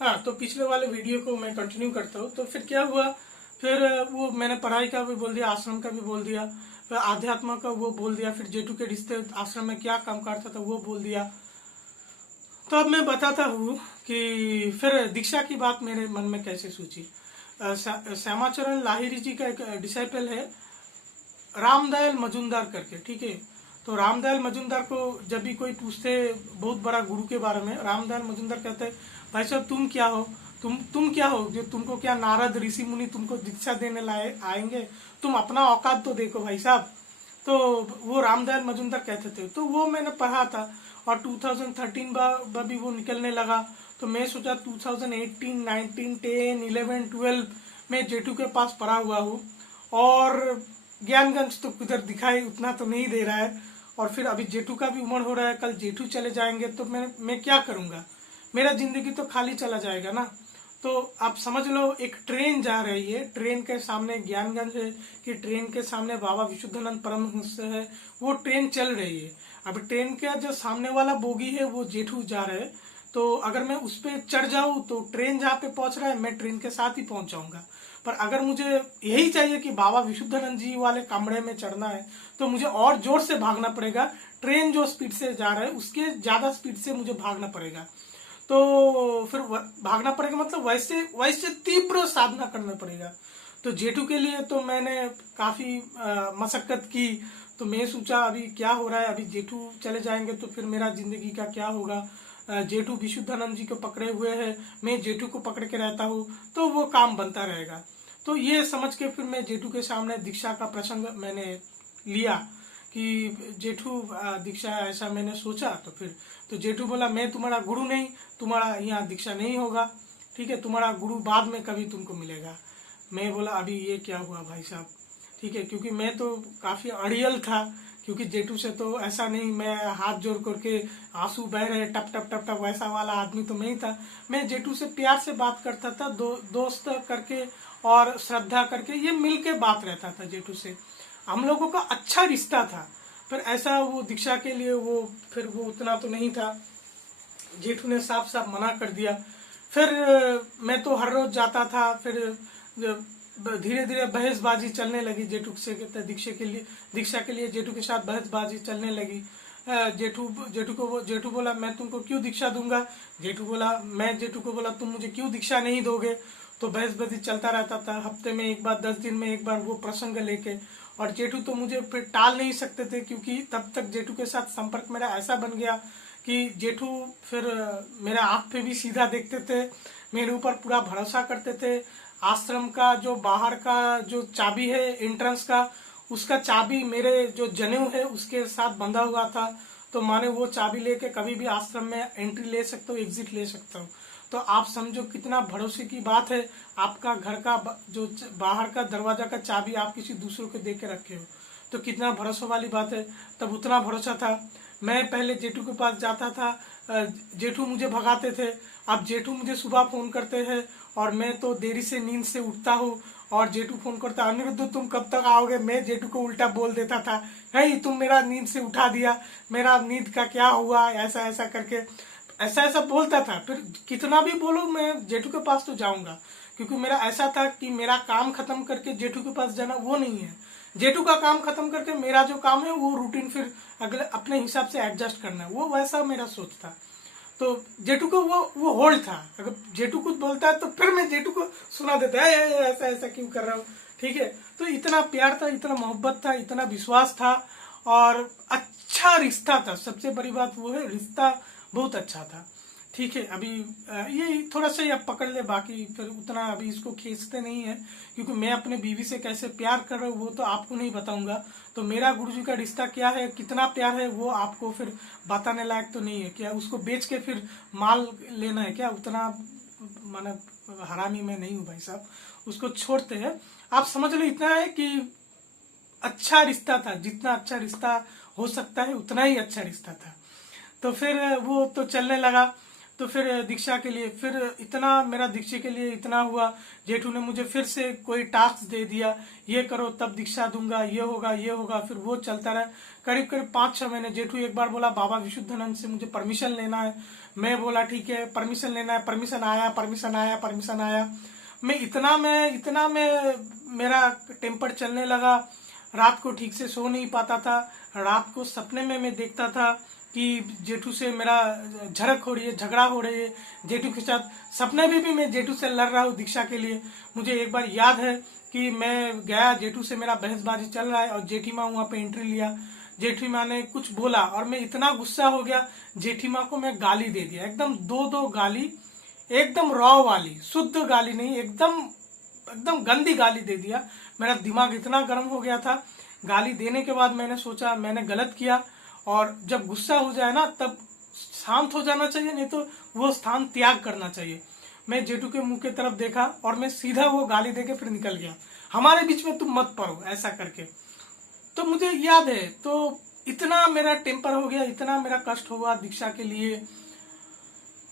हाँ, तो पिछले वाले वीडियो को मैं कंटिन्यू करता हूँ। तो फिर क्या हुआ, फिर वो मैंने पढ़ाई का भी बोल दिया, आश्रम का भी बोल दिया, फिर आध्यात्म का वो बोल दिया, फिर जेठू के रिश्ते आश्रम में क्या काम करता था वो बोल दिया। तो अब मैं बताता हूँ कि फिर दीक्षा की बात मेरे मन में कैसे सूझी। श्यामाचरण लाहिरी जी का एक डिसाइपल है रामदयाल मजुमदार करके, ठीक है। तो रामदयाल मजुमदार को जब भी कोई पूछते बहुत बड़ा गुरु के बारे में, रामदयाल मजुमदार कहते हैं, भाई साहब तुम क्या हो, तुम क्या हो जो तुमको क्या नारद ऋषि मुनि तुमको दीक्षा देने लाए आएंगे, तुम अपना औकात तो देखो भाई साहब। तो वो रामदयाल मजुमदार कहते थे। तो वो मैंने पढ़ा था और 2013 भी वो निकलने लगा। तो मैं सोचा 2018, 19, 10, 11, 12 में जेठू के पास पढ़ा हुआ हूँ और ज्ञानगंज तो किधर दिखाई उतना तो नहीं दे रहा है। और फिर अभी जेठू का भी उम्र हो रहा है, कल जेठू चले जाएंगे तो मैं क्या करूंगा, मेरा जिंदगी तो खाली चला जाएगा ना। तो आप समझ लो एक ट्रेन जा रही है, ट्रेन के सामने ज्ञानगंज है कि ट्रेन के सामने बाबा विशुद्धानंद परमहंस है, वो ट्रेन चल रही है। अब ट्रेन का जो सामने वाला बोगी है वो जेठू जा रहे हैं। तो अगर मैं उस पर चढ़ जाऊं तो ट्रेन जहाँ पे पहुंच रहा है मैं ट्रेन के साथ ही पहुंच जाऊंगा। पर अगर मुझे यही चाहिए कि बाबा विशुद्धानंद जी वाले कमरे में चढ़ना है तो मुझे और जोर से भागना पड़ेगा। ट्रेन जो स्पीड से जा रहा है उसके ज्यादा स्पीड से मुझे भागना पड़ेगा। तो फिर भागना पड़ेगा मतलब वैसे वैसे तीव्र साधना करना पड़ेगा। तो जेठू के लिए तो मैंने काफी मशक्कत की। तो मैं सोचा अभी क्या हो रहा है, अभी जेठू चले जाएंगे तो फिर मेरा जिंदगी का क्या होगा। जेठू विशुद्धानंद जी को पकड़े हुए हैं, मैं जेठू को पकड़ के रहता हूँ तो वो काम बनता रहेगा। तो ये समझ के फिर मैं जेठू के सामने दीक्षा का प्रसंग मैंने लिया कि जेठू दीक्षा ऐसा मैंने सोचा। तो फिर तो जेठू बोला मैं तुम्हारा गुरु नहीं, तुम्हारा यहाँ दीक्षा नहीं होगा, ठीक है, तुम्हारा गुरु बाद में कभी तुमको मिलेगा। मैं बोला अभी ये क्या हुआ भाई साहब, ठीक है, क्योंकि मैं तो काफी अड़ियल था, क्योंकि जेठू से तो ऐसा नहीं मैं हाथ जोड़ करके आंसू बह रहे टप टप टप टप वैसा वाला आदमी तो नहीं था। मैं जेठू से प्यार से बात करता था, दोस्त करके और श्रद्धा करके ये मिल के बात रहता था जेठू से, हम लोगों का अच्छा रिश्ता था। पर ऐसा वो दीक्षा के लिए वो फिर वो उतना तो नहीं था, जेठू ने साफ साफ मना कर दिया। फिर मैं तो हर रोज जाता था। फिर धीरे धीरे बहसबाजी चलने लगी जेठू से, दीक्षा के लिए जेठू के साथ बहसबाजी चलने लगी। जेठू बोला मैं तुमको क्यों दीक्षा दूंगा, जेठू को बोला तुम मुझे क्यों दीक्षा नहीं दोगे। तो बहसबाजी चलता रहता था, हफ्ते में एक बार 10 दिन में एक बार वो प्रसंग लेके। और जेठू तो मुझे फिर टाल नहीं सकते थे, क्योंकि तब तक जेठू के साथ संपर्क मेरा ऐसा बन गया कि जेठू फिर मेरे आंख पे भी सीधा देखते थे, मेरे ऊपर पूरा भरोसा करते थे। आश्रम का जो बाहर का जो चाबी है एंट्रेंस का, उसका चाबी मेरे जो जनेऊ है उसके साथ बंधा हुआ था। तो माने वो चाबी लेके कभी भी आश्रम में एंट्री ले सकता हूँ, एग्जिट ले सकता हूँ। तो आप समझो कितना भरोसे की बात है, आपका घर का जो बाहर का दरवाजा का चाबी आप किसी दूसरों को दे के रखे हो, तो कितना भरोसा वाली बात है। तब उतना भरोसा था। मैं पहले जेठू के पास जाता था, जेठू मुझे भगाते थे। अब जेठू मुझे सुबह फोन करते हैं और मैं तो देरी से नींद से उठता हूँ और जेठू फोन करता है, अनिरुद्ध तुम कब तक आओगे। मैं जेठू को उल्टा बोल देता था, है तुम मेरा नींद से उठा दिया, मेरा नींद का क्या हुआ, ऐसा ऐसा करके ऐसा ऐसा बोलता था। फिर कितना भी बोलो मैं जेठू के पास तो जाऊंगा, क्योंकि मेरा ऐसा था कि मेरा काम खत्म करके जेठू के पास जाना वो नहीं है, जेठू का काम खत्म करके मेरा जो काम है वो रूटीन फिर अगले अपने हिसाब से एडजस्ट करना है, वो वैसा मेरा सोच था। तो जेठू को वो होल्ड था, अगर जेठू कुछ बोलता है तो फिर मैं जेठू को सुना देता है ऐसा ऐसा क्यों कर रहा हूँ, ठीक है। तो इतना प्यार था, इतना मोहब्बत था, इतना विश्वास था और अच्छा रिश्ता था। सबसे बड़ी बात वो है रिश्ता बहुत अच्छा था, ठीक है। अभी ये थोड़ा सा ही आप पकड़ ले, बाकी फिर उतना अभी इसको खींचते नहीं है, क्योंकि मैं अपने बीवी से कैसे प्यार कर रहा हूँ वो तो आपको नहीं बताऊंगा। तो मेरा गुरुजी का रिश्ता क्या है, कितना प्यार है, वो आपको फिर बताने लायक तो नहीं है। क्या उसको बेच के फिर माल लेना है क्या, उतना माना हरामी में नहीं हूँ भाई साहब, उसको छोड़ते हैं। आप समझ लो इतना है कि अच्छा रिश्ता था, जितना अच्छा रिश्ता हो सकता है उतना ही अच्छा रिश्ता था। तो फिर वो तो चलने लगा। तो फिर दीक्षा के लिए फिर इतना मेरा दीक्षा के लिए इतना हुआ, जेठू ने मुझे फिर से कोई टास्क दे दिया, ये करो तब दीक्षा दूंगा, ये होगा ये होगा। फिर वो चलता रहा करीब करीब 5-6 महीने। जेठू एक बार बोला बाबा विशुद्धानंद से मुझे परमिशन लेना है। मैं बोला ठीक है परमिशन लेना है, परमिशन आया, परमिशन आया, परमिशन आया। इतना में मेरा टेम्पर चलने लगा। रात को ठीक से सो नहीं पाता था। रात को सपने में मैं देखता था कि जेठू से मेरा झड़क हो रही है, झगड़ा हो रही है जेठू के साथ। सपने में भी मैं जेठू से लड़ रहा हूँ दीक्षा के लिए। मुझे एक बार याद है कि मैं गया, जेठू से मेरा बहसबाजी चल रहा है और जेठी माँ वहाँ पे एंट्री लिया। जेठी माँ ने कुछ बोला और मैं इतना गुस्सा हो गया, जेठी माँ को मैं गाली दे दिया, एकदम दो गाली, एकदम रॉ वाली, शुद्ध गाली नहीं, एकदम एकदम गंदी गाली दे दिया। मेरा दिमाग इतना गर्म हो गया था। गाली देने के बाद मैंने सोचा मैंने गलत किया, और जब गुस्सा हो जाए ना तब शांत हो जाना चाहिए, नहीं तो वो स्थान त्याग करना चाहिए। मैं जेठू के मुंह की तरफ देखा और मैं सीधा वो गाली देके फिर निकल गया, हमारे बीच में तुम मत पड़ो, ऐसा करके। तो मुझे याद है, तो इतना मेरा टेम्पर हो गया, इतना मेरा कष्ट हुआ दीक्षा के लिए।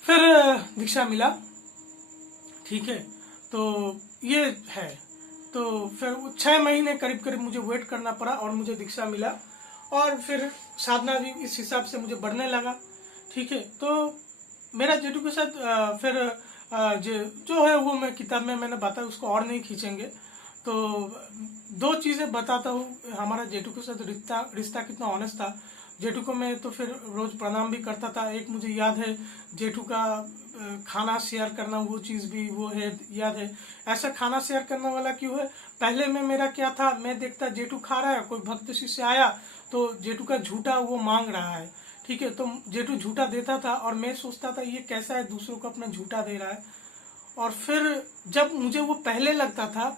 फिर दीक्षा मिला, ठीक है, तो ये है। तो फिर 6 महीने करीब करीब मुझे वेट करना पड़ा और मुझे दीक्षा मिला, और फिर साधना भी इस हिसाब से मुझे बढ़ने लगा, ठीक है। तो मेरा जेठू के साथ फिर जो है वो मैं किताब में मैंने बताया, उसको और नहीं खींचेंगे। तो 2 चीजें बताता हूँ, हमारा जेठू के साथ रिश्ता कितना ऑनेस्ट था। जेठू को मैं तो फिर रोज प्रणाम भी करता था। एक मुझे याद है जेठू का खाना शेयर करना, वो चीज भी वो है याद है। ऐसा खाना शेयर करने वाला क्यों है, पहले में मेरा क्या था, मैं देखता जेठू खा रहा है, कोई भक्त शिष्य आया तो जेठू का झूठा वो मांग रहा है, ठीक है, तो जेठू झूठा देता था और मैं सोचता था ये कैसा है, दूसरों को अपना झूठा दे रहा है। और फिर जब मुझे वो पहले लगता था,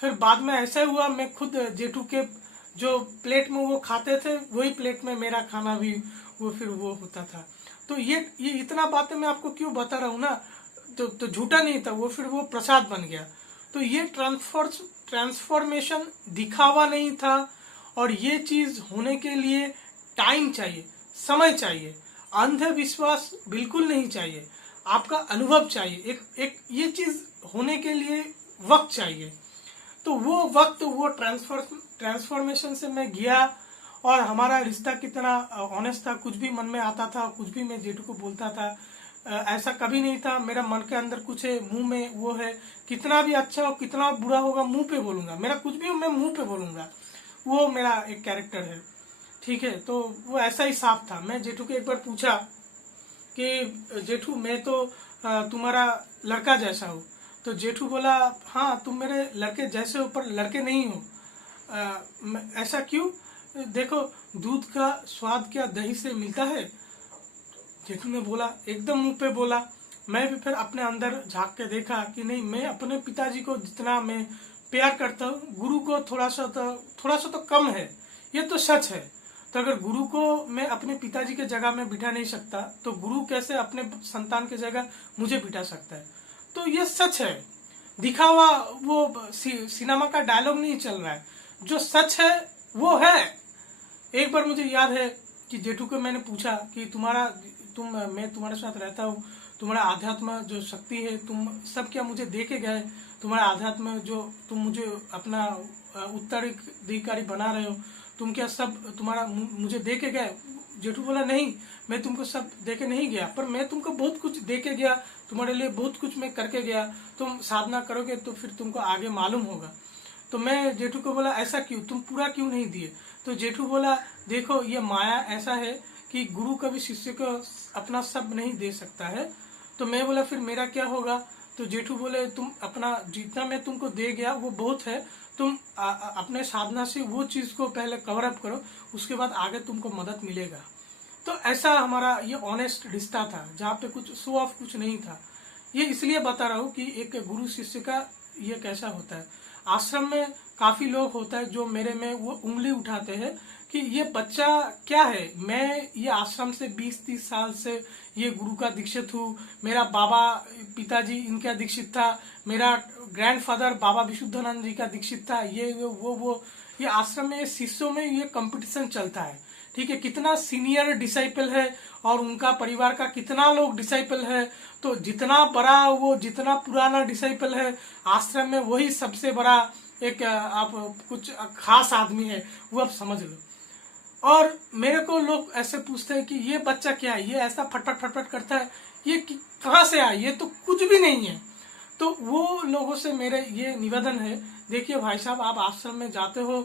फिर बाद में ऐसा हुआ मैं खुद जेठू के जो प्लेट में वो खाते थे वही प्लेट में मेरा खाना भी वो फिर वो होता था। तो ये इतना बातें मैं आपको क्यों बता रहा हूँ ना, तो झूठा नहीं था वो, फिर वो प्रसाद बन गया। तो ये ट्रांसफॉर्मेशन दिखावा नहीं था, और ये चीज होने के लिए टाइम चाहिए, समय चाहिए, अंधविश्वास बिल्कुल नहीं चाहिए, आपका अनुभव चाहिए। एक ये चीज होने के लिए वक्त चाहिए। तो वो वक्त, वो ट्रांसफॉर्मेशन से मैं गया, और हमारा रिश्ता कितना ऑनेस्ट था, कुछ भी मन में आता था कुछ भी मैं जेठू को बोलता था। ऐसा कभी नहीं था मेरा मन के अंदर कुछ है मुंह में वो है, कितना भी अच्छा हो कितना बुरा होगा मुंह पे बोलूंगा, मेरा कुछ भी हो मैं मुंह पे बोलूंगा, वो मेरा एक कैरेक्टर है, ठीक है। तो वो ऐसा ही साफ था। मैं जेठू को एक बार पूछा कि जेठू मैं तो तुम्हारा लड़का जैसा हूँ, तो जेठू बोला हाँ तुम मेरे लड़के जैसे हो पर लड़के नहीं हो। ऐसा क्यों, देखो दूध का स्वाद क्या दही से मिलता है। जेठू ने बोला, एकदम मुंह पे बोला। मैं भी फिर अपने अंदर झांक के देखा कि नहीं, मैं अपने पिताजी को जितना मैं प्यार करता हूँ, गुरु को थोड़ा सा तो कम है, ये तो सच है। तो अगर गुरु को मैं अपने पिताजी के जगह में बिठा नहीं सकता, तो गुरु कैसे अपने संतान के जगह मुझे बिठा सकता है। तो ये सच है, दिखावा वो सिनेमा का डायलॉग नहीं चल रहा है, जो सच है वो है। एक बार मुझे याद है कि जेठू को मैंने पूछा कि मैं तुम्हारे साथ रहता हूँ, तुम्हारा आध्यात्म जो शक्ति है तुम सब क्या मुझे दे के गए, तुम्हारा आध्यात्म जो तुम मुझे अपना उत्तराधिकारी बना रहे हो, तुम क्या सब तुम्हारा मुझे दे के गए। जेठू बोला नहीं, मैं तुमको सब दे के नहीं गया, पर मैं तुमको बहुत कुछ दे के गया, तुम्हारे लिए बहुत कुछ मैं करके गया, तुम साधना करोगे तो फिर तुमको आगे मालूम होगा। तो मैं जेठू को बोला ऐसा क्यों, तुम पूरा क्यों नहीं दिए। तो जेठू बोला देखो ये माया ऐसा है कि गुरु कभी शिष्य को अपना सब नहीं दे सकता है। तो मैं बोला फिर मेरा क्या होगा। तो जेठू बोले तुम अपना जितना मैं तुमको दे गया वो बहुत है, तुम अपने साधना से वो चीज को पहले कवर अप करो, उसके बाद आगे तुमको मदद मिलेगा। तो ऐसा हमारा ये ऑनेस्ट रिश्ता था, जहाँ पे कुछ शो ऑफ कुछ नहीं था। ये इसलिए बता रहा हूँ कि एक गुरु शिष्य का ये कैसा होता है। आश्रम में काफी लोग होता है जो मेरे में वो उंगली उठाते हैं कि ये बच्चा क्या है। मैं ये आश्रम से 20-30 साल से ये गुरु का दीक्षित हूँ, मेरा बाबा पिताजी इनका दीक्षित था, मेरा ग्रैंडफादर बाबा विशुद्धानंद जी का दीक्षित था, ये वो ये आश्रम में शिष्यों में ये कंपटीशन चलता है, ठीक है, कितना सीनियर डिसाइपल है और उनका परिवार का कितना लोग डिसाइपल है। तो जितना बड़ा वो जितना पुराना डिसाइपल है आश्रम में, वही सबसे बड़ा एक आप कुछ खास आदमी है, वो आप समझ लो। और मेरे को लोग ऐसे पूछते हैं कि ये बच्चा क्या है, ये ऐसा फटफट फटफट करता है, ये कहाँ से आया, ये तो कुछ भी नहीं है। तो वो लोगों से मेरे ये निवेदन है, देखिए भाई साहब, आप आश्रम में जाते हो,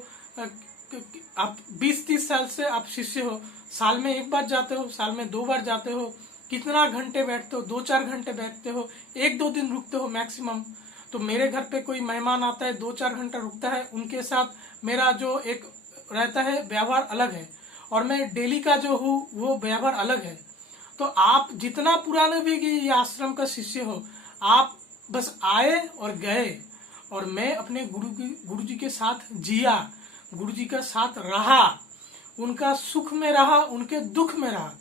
आप 20-30 साल से आप शिष्य हो, साल में एक बार जाते हो, साल में 2 बार जाते हो, कितना घंटे बैठते हो, 2-4 घंटे बैठते हो, 1-2 दिन रुकते हो मैक्सिमम। तो मेरे घर पे कोई मेहमान आता है, 2-4 घंटा रुकता है, उनके साथ मेरा जो एक रहता है व्यवहार अलग है, और मैं डेली का जो हूँ वो व्यवहार अलग है। तो आप जितना पुराने भी ये आश्रम का शिष्य हो, आप बस आए और गए, और मैं अपने गुरु जी के साथ जिया, गुरु जी का साथ रहा, उनका सुख में रहा, उनके दुख में रहा।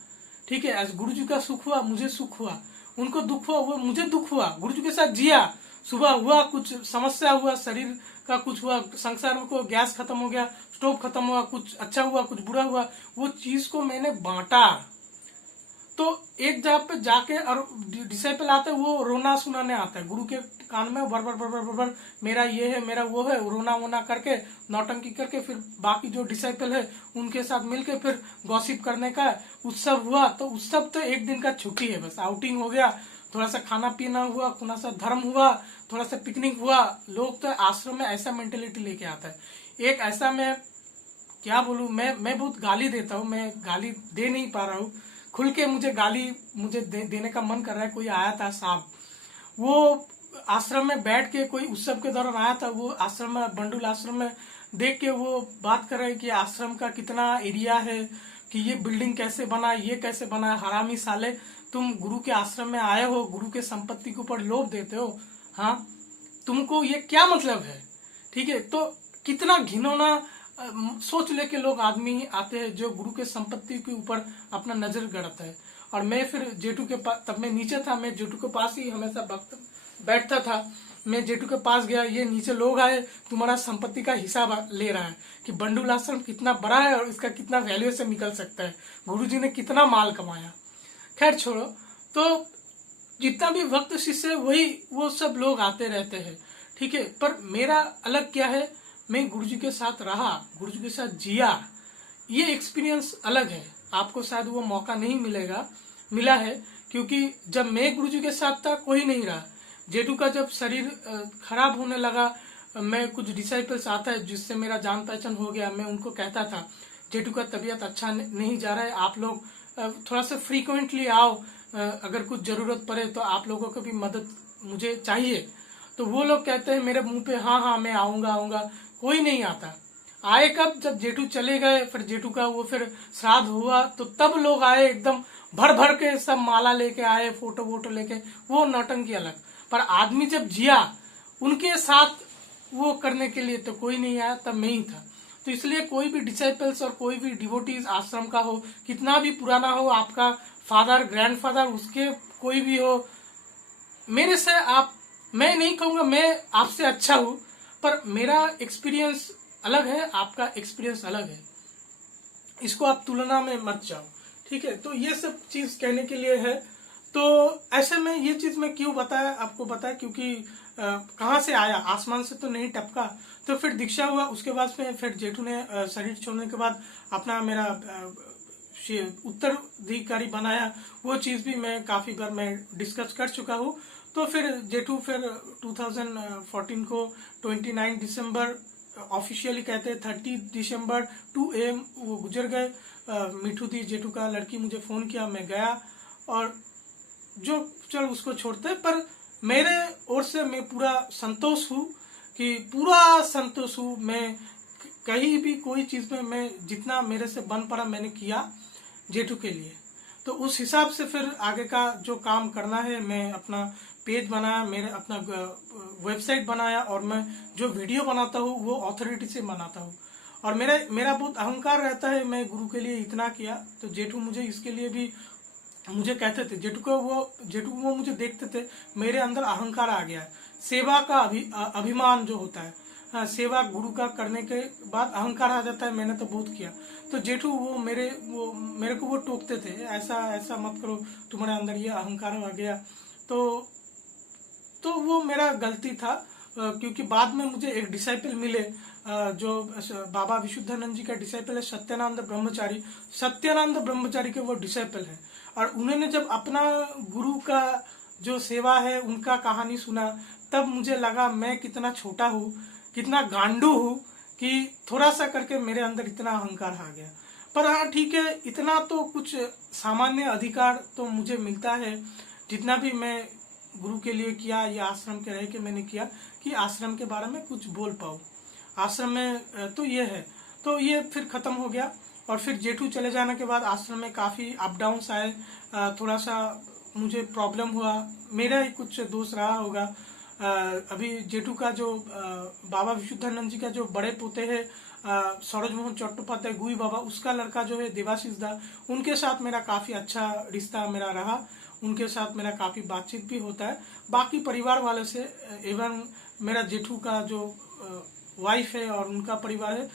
ठीक है, आज गुरु जी का सुख हुआ, मुझे सुख हुआ, उनको दुख हुआ, वो मुझे दुख हुआ, गुरु जी के साथ जिया। सुबह हुआ कुछ समस्या हुआ, शरीर का कुछ हुआ, संसार में को गैस खत्म हो गया, स्टोव खत्म हुआ, कुछ अच्छा हुआ, कुछ बुरा हुआ, वो चीज को मैंने बांटा। तो एक जगह पे जाके और डिसाइपल आते हैं, वो रोना सुनाने आता है गुरु के कान में, बर बर बर बर बर बर, मेरा ये है, मेरा वो है, रोना वोना करके, नौटंकी करके, फिर बाकी जो डिसाइपल है उनके साथ मिलके फिर गॉसिप करने का उत्सव हुआ। तो उत्सव तो एक दिन का छुट्टी है, बस आउटिंग हो गया, थोड़ा सा खाना पीना हुआ, थोड़ा सा धर्म हुआ, थोड़ा सा पिकनिक हुआ। लोग तो आश्रम में ऐसा मेंटेलिटी लेके आता है। एक ऐसा, मैं क्या बोलूं, मैं बहुत गाली देता हूँ, मैं गाली दे नहीं पा रहा हूँ खुल के, मुझे गाली मुझे देने का मन कर रहा है। कोई आया था साहब, वो आश्रम में बैठ के, कोई उत्सव के दौरान आया था, वो आश्रम में, बंडुल आश्रम में देख के वो बात कर रहे हैं कि आश्रम का कितना एरिया है, कि ये बिल्डिंग कैसे बना, ये कैसे बना। हरामी साले, तुम गुरु के आश्रम में आए हो, गुरु के संपत्ति के ऊपर लोभ देते हो, हाँ, तुमको ये क्या मतलब है। ठीक है, तो कितना घिनौना सोच लेके लोग आदमी आते हैं जो गुरु के संपत्ति के ऊपर अपना नजर गड़ता है। और मैं फिर जेठू के पास, तब मैं नीचे था, मैं जेठू के पास ही हमेशा वक्त बैठता था। मैं जेठू के पास गया, ये नीचे लोग आए, तुम्हारा संपत्ति का हिसाब ले रहा है कि बंडुल आश्रम कितना बड़ा है और इसका कितना वैल्यूएशन निकल सकता है, गुरुजी ने कितना माल कमाया। खैर छोड़ो, तो जितना भी भक्त शिष्य वही वो सब लोग आते रहते हैं। ठीक है, पर मेरा अलग क्या है, मैं गुरुजी के साथ रहा, गुरुजी के साथ जिया, ये एक्सपीरियंस अलग है। आपको शायद वो मौका नहीं मिला है, क्योंकि जब मैं गुरुजी के साथ था कोई नहीं रहा। जेठू का जब शरीर खराब होने लगा, मैं कुछ डिसाइपल्स आता है जिससे मेरा जान पहचान हो गया, मैं उनको कहता था जेठू का तबीयत अच्छा नहीं जा रहा है, आप लोग थोड़ा सा फ्रीक्वेंटली आओ, अगर कुछ जरूरत पड़े तो आप लोगों को भी मदद मुझे चाहिए। तो वो लोग कहते हैं मेरे मुंह पे, हाँ हाँ मैं आऊंगा। कोई नहीं आता। आए कब, जब जेठू चले गए, फिर जेठू का वो फिर श्राद्ध हुआ, तो तब लोग आए, एकदम भर भर के सब माला लेके आए, फोटो वोटो लेके, वो नौटंकी अलग। पर आदमी जब जिया, उनके साथ वो करने के लिए तो कोई नहीं आया, तब मैं ही था। तो इसलिए कोई भी डिसाइपल्स और कोई भी डिवोटीज आश्रम का हो, कितना भी पुराना हो, आपका फादर, ग्रैंडफादर, उसके कोई भी हो, मेरे से आप, मैं नहीं कहूंगा मैं आपसे अच्छा हूं, पर मेरा एक्सपीरियंस अलग है, आपका एक्सपीरियंस अलग है, इसको आप तुलना में मत जाओ। ठीक है, तो ये सब चीज कहने के लिए है। तो ऐसे में ये चीज मैं क्यों आपको बताया, क्योंकि कहाँ से आया, आसमान से तो नहीं टपका। तो फिर दीक्षा हुआ, उसके बाद में फिर जेठू ने शरीर छोड़ने के बाद अपना मेरा उत्तराधिकारी बनाया। वो चीज भी मैं काफी बार मैं डिस्कस कर चुका हूँ। तो फिर जेठू फिर 2014 को 29 दिसंबर ऑफिशियली कहते हैं, 30 दिसंबर 2 AM वो गुजर गए। मिठू दी जेठू का लड़की मुझे फोन किया, मैं गया, और जो चल उसको छोड़ते, पर मेरे ओर से मैं पूरा संतोष हूँ, कि पूरा संतोष हूँ। मैं कहीं भी कोई चीज में मैं जितना मेरे से बन पड़ा मैंने किया जेठू के लिए। तो उस हिसाब से फिर आगे का जो काम करना है, मैं अपना पेज बनाया, मेरे अपना वेबसाइट बनाया, और मैं जो वीडियो बनाता हूँ वो अथॉरिटी से बनाता हूँ। और मेरा बहुत अहंकार रहता है, मैं गुरु के लिए इतना किया। तो जेठू मुझे इसके लिए भी मुझे कहते थे, जेठू वो मुझे देखते थे, मेरे अंदर अहंकार आ गया है। सेवा का अभिमान जो होता है, सेवा गुरु का करने के बाद अहंकार आ जाता है, मैंने तो बहुत किया। तो जेठू वो मेरे को वो टोकते थे, ऐसा मत करो, तुम्हारे अंदर ये अहंकार आ गया। तो वो मेरा गलती था। क्योंकि बाद में मुझे एक डिसाइपल मिले जो बाबा विशुद्धानंद जी का डिसाइपल है सत्यानंद ब्रह्मचारी। सत्यानंद ब्रह्मचारी के वो डिसाइपल है, और उन्होंने जब अपना गुरु का जो सेवा है उनका कहानी सुना, तब मुझे लगा मैं कितना छोटा हूँ, कितना गांडू हूँ कि थोड़ा सा करके मेरे अंदर इतना अहंकार आ गया। पर हाँ ठीक है, इतना तो कुछ सामान्य अधिकार तो मुझे मिलता है, जितना भी मैं गुरु के लिए किया या आश्रम के रह के मैंने किया, कि आश्रम के बारे में कुछ बोल पाऊँ आश्रम में। तो ये है, तो ये फिर खत्म हो गया। और फिर जेठू चले जाने के बाद आश्रम में काफ़ी अप डाउन्स आए, थोड़ा सा मुझे प्रॉब्लम हुआ, मेरा ही कुछ दोष रहा होगा। अभी जेठू का जो बाबा विशुद्धानंद जी का जो बड़े पोते हैं सरोज मोहन चट्टोपाध्याय गुई बाबा, उसका लड़का जो है देवाशीष दा, उनके साथ मेरा काफ़ी अच्छा रिश्ता मेरा रहा, उनके साथ मेरा काफ़ी बातचीत भी होता है। बाकी परिवार वाले से, एवं मेरा जेठू का जो वाइफ है और उनका परिवार है,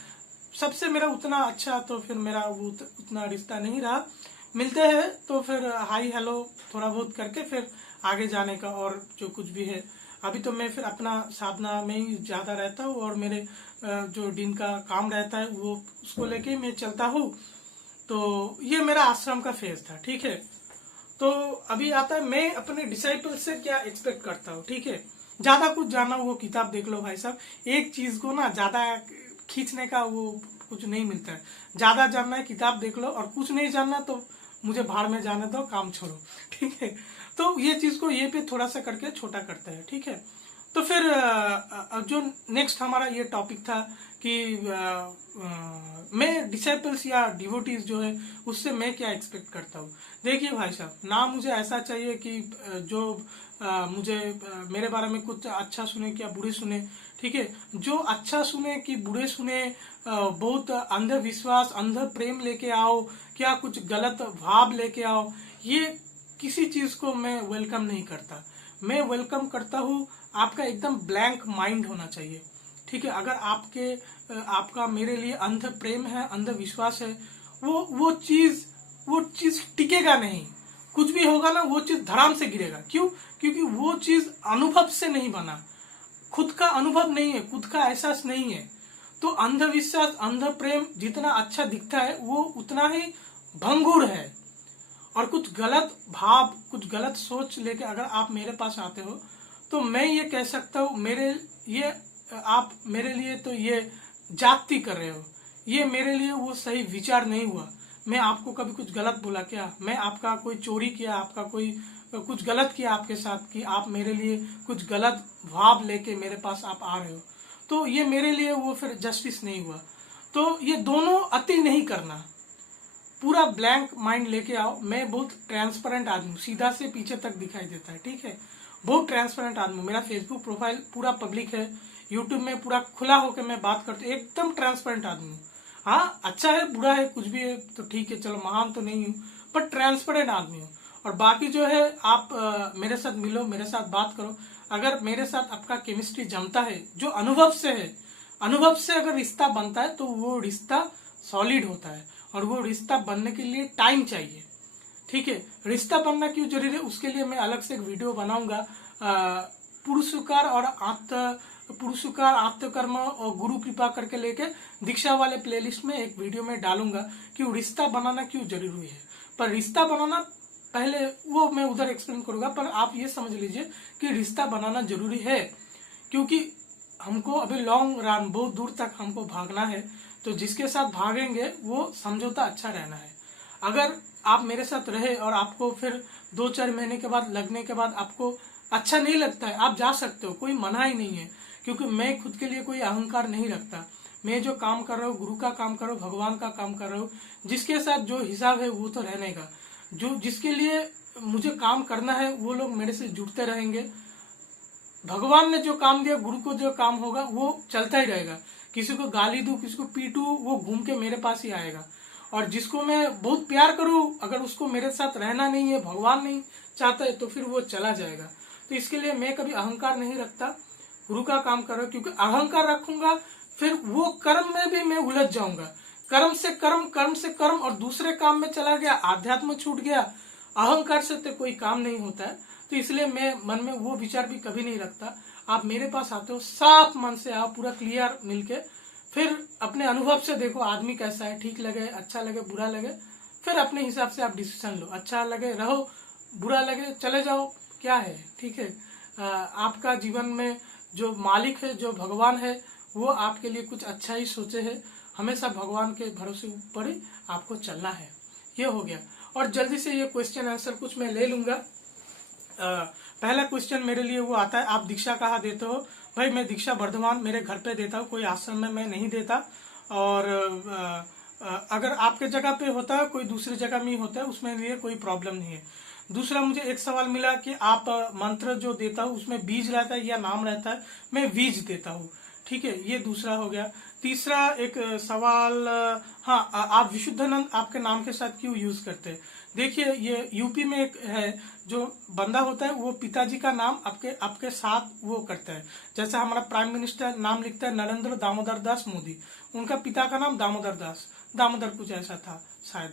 सबसे मेरा उतना अच्छा तो फिर मेरा वो उतना रिश्ता नहीं रहा। मिलते हैं तो फिर हाई हेलो थोड़ा बहुत करके फिर आगे जाने का और जो कुछ भी है। अभी तो मैं फिर अपना साधना में ही ज़्यादा रहता हूँ, और मेरे जो दिन का काम रहता है वो उसको लेके मैं चलता हूँ। तो ये मेरा आश्रम का फेज था, ठीक है। तो अभी आता है मैं अपने डिसाइपल से क्या एक्सपेक्ट करता हूँ, ठीक है। ज्यादा कुछ जानना वो किताब देख लो भाई साहब, एक चीज को ना ज्यादा खींचने का वो कुछ नहीं मिलता है। ज्यादा जानना है किताब देख लो, और कुछ नहीं जानना तो मुझे भाड़ में जाने दो, काम छोड़ो, ठीक है। तो ये चीज को ये पे थोड़ा सा करके छोटा करता है, ठीक है। तो फिर जो नेक्स्ट हमारा ये टॉपिक था कि मैं डिसाइपल्स या डिवोटीज जो है उससे मैं क्या एक्सपेक्ट करता हूँ। देखिए भाई साहब, ना मुझे ऐसा चाहिए कि जो मुझे मेरे बारे में कुछ अच्छा सुने क्या बुरे सुने, ठीक है। जो अच्छा सुने कि बुरे सुने, बहुत अंधविश्वास अंध प्रेम लेके आओ, क्या कुछ गलत भाव लेके आओ, ये किसी चीज को मैं वेलकम नहीं करता। मैं वेलकम करता हूँ आपका एकदम ब्लैंक माइंड होना चाहिए, ठीक है। अगर आपका मेरे लिए अंध प्रेम है, अंध विश्वास है, वो चीज टिकेगा नहीं। कुछ भी होगा ना वो चीज धड़ाम से गिरेगा। क्यों? क्योंकि वो चीज अनुभव से नहीं बना, खुद का अनुभव नहीं है, खुद का एहसास नहीं है। तो अंधविश्वास अंध प्रेम जितना अच्छा दिखता है वो उतना ही भंगुर है। और कुछ गलत भाव, कुछ गलत सोच लेके अगर आप मेरे पास आते हो तो मैं ये कह सकता हूँ आप मेरे लिए तो ये जाति कर रहे हो, ये मेरे लिए वो सही विचार नहीं हुआ। मैं आपको कभी कुछ गलत बोला क्या? मैं आपका कोई चोरी किया, आपका कोई कुछ गलत किया आपके साथ कि आप मेरे लिए कुछ गलत भाव लेके मेरे पास आप आ रहे हो? तो ये मेरे लिए वो फिर जस्टिस नहीं हुआ। तो ये दोनों अति नहीं करना, पूरा ब्लैंक माइंड लेके आओ। मैं बहुत ट्रांसपेरेंट आदमी, सीधा से पीछे तक दिखाई देता है, ठीक है। बहुत ट्रांसपेरेंट आदमी, मेरा फेसबुक प्रोफाइल पूरा पब्लिक है, यूट्यूब में पूरा खुला होकर मैं बात करता हूँ, एकदम ट्रांसपेरेंट आदमी हूँ। हाँ, अच्छा है बुरा है कुछ भी है तो ठीक है, चलो महान तो नहीं हूँ, पर ट्रांसपेरेंट आदमी हूँ। और बाकी जो है आप मेरे साथ मिलो, मेरे साथ बात करो। अगर मेरे साथ आपका केमिस्ट्री जमता है, जो अनुभव से है, अनुभव से अगर रिश्ता बनता है तो वो रिश्ता सॉलिड होता है। और वो रिश्ता बनने के लिए टाइम चाहिए, ठीक है। रिश्ता बनना क्यों जरूरी है उसके लिए मैं अलग से एक वीडियो बनाऊंगा। पुरुषकार और आत्मकर्म और गुरु कृपा करके लेके दीक्षा वाले प्लेलिस्ट में एक वीडियो में डालूंगा कि रिश्ता बनाना क्यों जरूरी है। पर रिश्ता बनाना पहले वो मैं उधर एक्सप्लेन करूंगा, पर आप ये समझ लीजिए कि रिश्ता बनाना जरूरी है, क्योंकि हमको अभी लॉन्ग रन बहुत दूर तक हमको भागना है। तो जिसके साथ भागेंगे वो समझौता अच्छा रहना है। अगर आप मेरे साथ रहे और आपको फिर 2-4 महीने के बाद लगने के बाद आपको अच्छा नहीं लगता है, आप जा सकते हो, कोई मना ही नहीं है। क्योंकि मैं खुद के लिए कोई अहंकार नहीं रखता। मैं जो काम कर रहा हूँ, गुरु का काम कर रहा हूँ, भगवान का काम कर रहा हूँ, जिसके साथ जो हिसाब है वो तो रहने का। जो जिसके लिए मुझे काम करना है वो लोग मेरे से जुड़ते रहेंगे। भगवान ने जो काम दिया, गुरु को जो काम होगा वो चलता ही रहेगा। किसी को गाली दूं, किसी को पीटूं, वो घूम के मेरे पास ही आएगा। और जिसको मैं बहुत प्यार करूं, अगर उसको मेरे साथ रहना नहीं है, भगवान नहीं चाहता है, तो फिर वो चला जाएगा। तो इसके लिए मैं कभी अहंकार नहीं रखता, गुरु का काम कर रहा हूं। क्योंकि अहंकार रखूंगा फिर वो कर्म में भी मैं उलझ जाऊंगा। कर्म से कर्म और दूसरे काम में चला गया, आध्यात्म छूट गया। अहंकार से तो कोई काम नहीं होता है। तो इसलिए मैं मन में वो विचार भी कभी नहीं रखता। आप मेरे पास आते हो, साफ मन से आओ, पूरा क्लियर मिलके, फिर अपने अनुभव से देखो आदमी कैसा है, ठीक लगे, अच्छा लगे, बुरा लगे, फिर अपने हिसाब से आप डिसीजन लो। अच्छा लगे रहो, बुरा लगे चले जाओ, क्या है, ठीक है। आपका जीवन में जो मालिक है, जो भगवान है, वो आपके लिए कुछ अच्छा ही सोचे है। हमेशा भगवान के भरोसे ऊपर ही आपको चलना है। ये हो गया। और जल्दी से ये क्वेश्चन आंसर कुछ मैं ले लूंगा। पहला क्वेश्चन मेरे लिए वो आता है, आप दीक्षा कहाँ देते हो? भाई मैं दीक्षा वर्धमान मेरे घर पे देता हूँ, कोई आश्रम में मैं नहीं देता। और अगर आपके जगह पे होता है, कोई दूसरी जगह में होता है, उसमें लिए कोई प्रॉब्लम नहीं है। दूसरा, मुझे एक सवाल मिला कि आप मंत्र जो देता हूँ उसमें बीज रहता है या नाम रहता है? मैं बीज देता हूँ, ठीक है। ये दूसरा हो गया। तीसरा एक सवाल, हाँ, आप विशुद्धानंद आपके नाम के साथ क्यों यूज करते हैं? देखिए, ये यूपी में एक है जो बंदा होता है, वो पिताजी का नाम आपके साथ वो करता है। जैसे हमारा प्राइम मिनिस्टर नाम लिखता है नरेंद्र दामोदर दास मोदी, उनका पिता का नाम दामोदर दास, दामोदर कुछ ऐसा था शायद,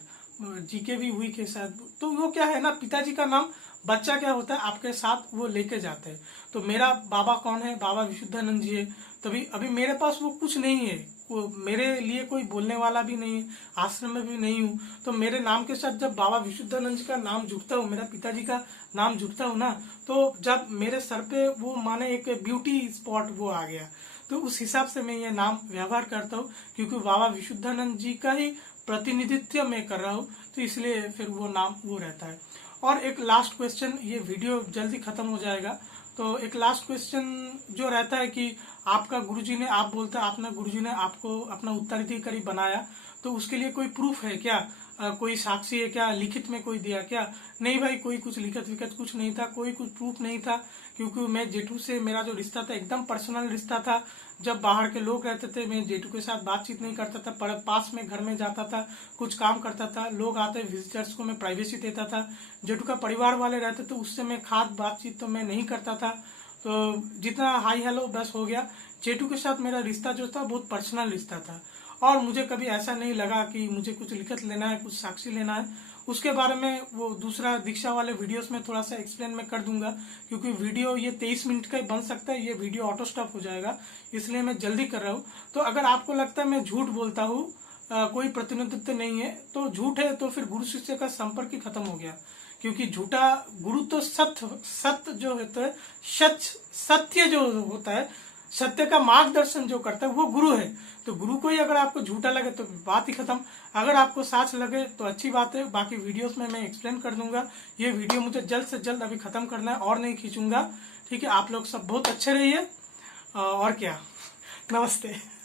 जीके भी हुई के शायद। तो वो क्या है ना, पिताजी का नाम बच्चा क्या होता है आपके साथ वो लेके जाते हैं। तो मेरा बाबा कौन है? बाबा विशुद्धानंद जी है। तभी अभी मेरे पास वो कुछ नहीं है, वो मेरे लिए कोई बोलने वाला भी नहीं है, आश्रम में भी नहीं हूँ। तो मेरे नाम के साथ जब बाबा विशुद्धानंद जी का नाम जुड़ता हूँ, मेरा पिताजी का नाम जुड़ता हूँ ना, तो जब मेरे सर पे वो माने एक ब्यूटी स्पॉट वो आ गया, तो उस हिसाब से मैं ये नाम व्यवहार करता हूँ, क्योंकि बाबा विशुद्धानंद जी का ही प्रतिनिधित्व मैं कर रहा हूँ, तो इसलिए फिर वो नाम वो रहता है। और एक लास्ट क्वेश्चन, ये वीडियो जल्दी खत्म हो जाएगा, तो एक लास्ट क्वेश्चन जो रहता है कि आपका गुरुजी ने, आप बोलते हैं आपने गुरुजी ने आपको अपना उत्तराधिकारी बनाया, तो उसके लिए कोई प्रूफ है क्या? कोई साक्षी है क्या? लिखित में कोई दिया क्या? नहीं भाई, कोई कुछ लिखित विखित कुछ नहीं था, कोई कुछ प्रूफ नहीं था, क्योंकि मैं जेठू से मेरा जो रिश्ता था एकदम पर्सनल रिश्ता था। जब बाहर के लोग रहते थे, मैं जेठू के साथ बातचीत नहीं करता था, पर पास में घर में जाता था, कुछ काम करता था, लोग आते विजिटर्स को मैं प्राइवेसी देता था। जेठू का परिवार वाले रहते थे, उससे मैं खास बातचीत तो मैं नहीं करता था। तो जितना हाई हेलो बस हो गया। जेठू के साथ मेरा रिश्ता जो था बहुत पर्सनल रिश्ता था, और मुझे कभी ऐसा नहीं लगा कि मुझे कुछ लिखित लेना है, कुछ साक्षी लेना है। उसके बारे में वो दूसरा दीक्षा वाले वीडियोस में थोड़ा सा एक्सप्लेन मैं कर दूंगा, क्योंकि वीडियो ये 23 मिनट का ही बन सकता है, ये वीडियो ऑटो स्टॉप हो जाएगा, इसलिए मैं जल्दी कर रहा हूँ। तो अगर आपको लगता है मैं झूठ बोलता हूँ, कोई प्रतिनिधित्व नहीं है, तो झूठ है, तो फिर गुरु शिष्य का संपर्क ही खत्म हो गया। क्योंकि झूठा गुरु तो सत्य जो होता है, सत्य जो होता है, सत्य का मार्गदर्शन जो करता है वो गुरु है। तो गुरु को ही अगर आपको झूठा लगे तो बात ही खत्म। अगर आपको साच लगे तो अच्छी बात है, बाकी वीडियोस में मैं एक्सप्लेन कर दूंगा। ये वीडियो मुझे जल्द से जल्द अभी खत्म करना है और नहीं खींचूंगा, ठीक है। आप लोग सब बहुत अच्छे रहिए, और क्या, नमस्ते।